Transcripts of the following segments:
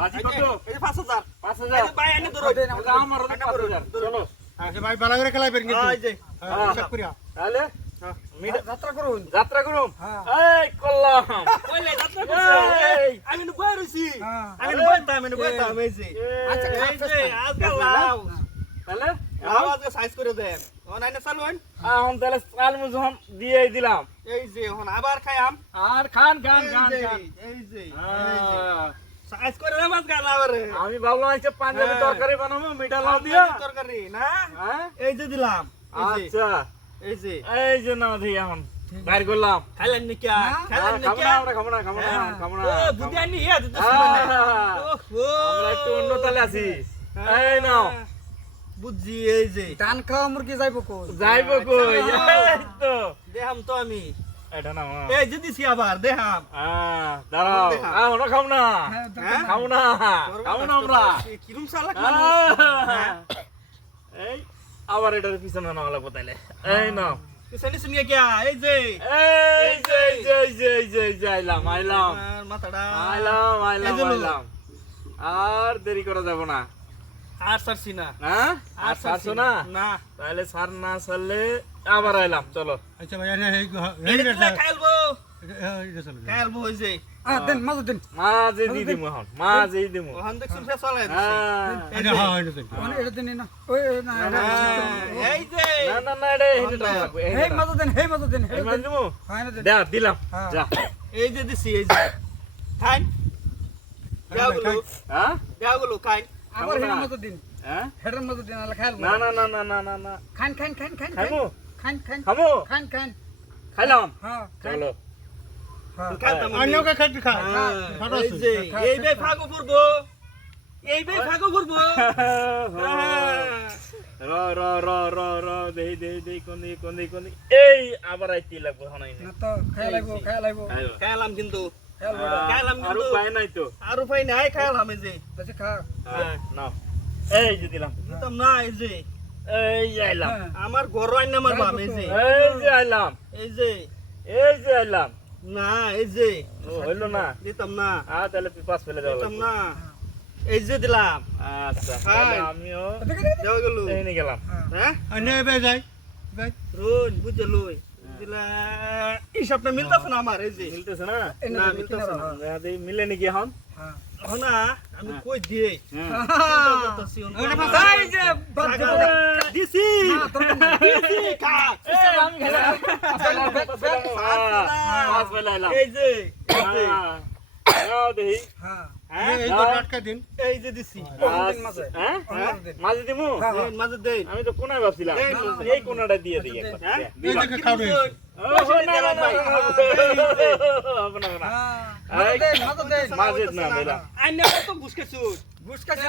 বাজি কত? এই 5000 5000 ভাই এনে ধরো আমার 5000 চলো আচ্ছা ভাই ভালো করে খেলাইবেন কিন্তু এই যে হিসাব করিয়া তাহলে যাত্রা করুন যাত্রা করুম হ্যাঁ। এই করলাম কইলে যাত্রা করছে এই আমি নু বই রইছি হ্যাঁ। আমি নু বইতাম এই যে আচ্ছা, এই যে আজকাল লাও তাহলে আওয়াজকে সাইজ করে দেন অন আইনা চালু হন এখন তাহলে চাল মুজন দিয়ে দিলাম এই যে এখন আবার খাইয়াম আর খান খান খান খান এই যে আহ, সাইজ করে দেব আজকাল আবারে আমি ভাবলাম আজকে পাঞ্জাবি হ্যাঁ। তরকারি বানাবো মিঠা লাউ দিয়া তরকারি না হ্যাঁ এই যে দিলাম আচ্ছা এই যে এই যে না দিই এখন বাইর করলাম খাইলেন নাকি খাইলেন খাবো নাকি না আমরা খাবো না খাবো না খাবো না ও বুদ্ধি আনি ইয়া দিতে আমরা একটু অন্য তালে আছি এই নাও বুঝছি এই যে ধান খাওয়া মুরগি যাইবো কই যাইবো কই এই তো দেহাম তো আমি এটা না এই যে দিছি আবার দেহাম দাঁড়াও আমরা খাবো না হ্যাঁ? খাবো না খাবো না আমরা কিরম সালাক এই আবার এটার পিছনে না লাগবো তাইলে এই নাও পিছনে শুনিয়ে কি এই যে এই যে এই যে এই যে এই যে এই যে আইলাম আইলাম আমার মাথাটা আইলাম আইলাম এই যে লো। আইলাম আর দেরি করা যাব না আর সারছি না হ্যাঁ আর ছাড়ছো না না তাহলে সার না ছাড়লে আবার আইলাম চলো আচ্ছা ভাই এনে খাইলবো খাইলবো ওই যে দেন মাঝে দেন মা যে দি দিমু এখন মা যে দিমু ওখান দেখছুন ফেস চলে হ্যাঁ আচ্ছা হ্যাঁ এনে দেন ওনে এটা দেন না ওই না এটা এই যে না না না এটা হিনে টাকা লাগবে হে মাঝে দেন হে মাঝে দেন হে এই মানে দিমু হ্যাঁ না দেন দা দিলাম হ্যাঁ। যা এই যে দিছি এই যে খাই দেওগুলো হ্যাঁ দেওগুলো খাই আবার হেডের মাঝে দিন হ্যাঁ হেডের মাঝে দিন আলা খাইল না না না না না না না খান খান খান খান খামু খান খান খামু খান খান খাইলাম হ্যাঁ চলো হ্যাঁ খাইতাম আমি। অন্যকে খাইতে খা ভালো এই আছে যে এই বে ফাগো ফুরবো এই বে ফাগো ফুরবো র র র র র দেই দেই দেই কোন দি এই আবার আইতি লাগবো হনাই না তো খাই লাগবো খাইলাম কিন্তু খাইল খাইলাম আর কিন্তু উপায় নাই তো আর উপায় নাই খাইলাম এই যে বেশি খা নাও এই যে দিলাম দিতাম না এই যে এই যে আইলাম আমার ঘর আইন আমার বাম এই যে এই যে আইলাম এই যে এই যে আইলাম না এই যে ও হইলো না দিতাম না তাহলে পাস ফেলে দাও দিতাম না এই যে দিলাম আচ্ছা তাহলে আমিও দেওয়া গেল এই নিয়ে গেলাম হ্যাঁ অন্য বে যাই ভাই রোজ বুঝে লই দিলা এই সবটা মিলতাছ না আমার এই যে মিলতেছে না না মিলতাছ না দেই মিলে নাকি এখন হ্যাঁ না আমি কই দিই এই যে বাদ দে দিছি দিছি খা এই আমি খেলাম পাস ফেলে আইলাম এই যে নাও দেই হ্যাঁ এই তো টাটকা দিন এই যে দিছি মাঝে হ্যাঁ মাঝে দেন মাঝে দিমু এই মাঝে দেই আমি তো কোনায় ভাবছিলাম এই কোনাটা দিয়ে দিই একবার হ্যাঁ এই দেখে খাবে হ্যাঁ মাঝে দেন মাঝে না দিলাম আইনা তো ঘুষকেছু ঘুষকাছি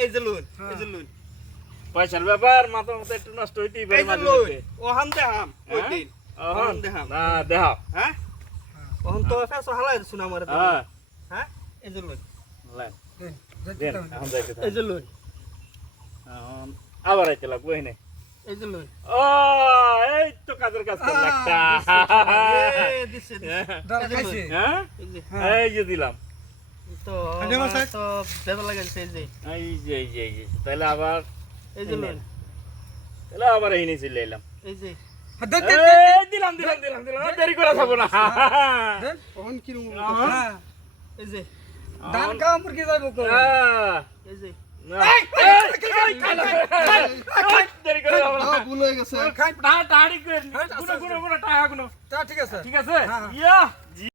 এই যে লুন এই যে লুন পয়সার ব্যাপার মাথা মতো একটু নষ্ট হইতেই পারে এই যে মাঝে লুন মধ্যে। ওহান দেহাম ওই দিন অহন দেখাম। না দেখাও হ্যাঁ ওহান তো ফেস হালাই শুনা মারে হ্যাঁ হ্যাঁ এই যে লুন লেন, দেন দেন, এখন যাইতে থাক। এই যে লুন এখন আবার আইতে লাগবো এনে এই যে লুন ও এই তো কাজের কাজ করল একটা এই দিছে দাঁড়া খাইছি হ্যাঁ এই যে এই যে দিলাম তো আরে আমার স্যার। তো বেদা লাগাইছে এই যে এই যে তাহলে আবার এই যে লুন তাহলে আবার এই নিয়ে চলে এলাম এই যে দেন এই দিলাম দেরি করে থাকবো না দেন কোন কি হ্যাঁ এই যে ধান খাওয়া মুরগি যাইবো কই এই যে দেরি করে যাবো না ভুল হয়ে গেছে খাই টাড়ি করে গুনো টাকা গুনো তা ঠিক আছে ঠিক আছে হ্যাঁ। ইয়া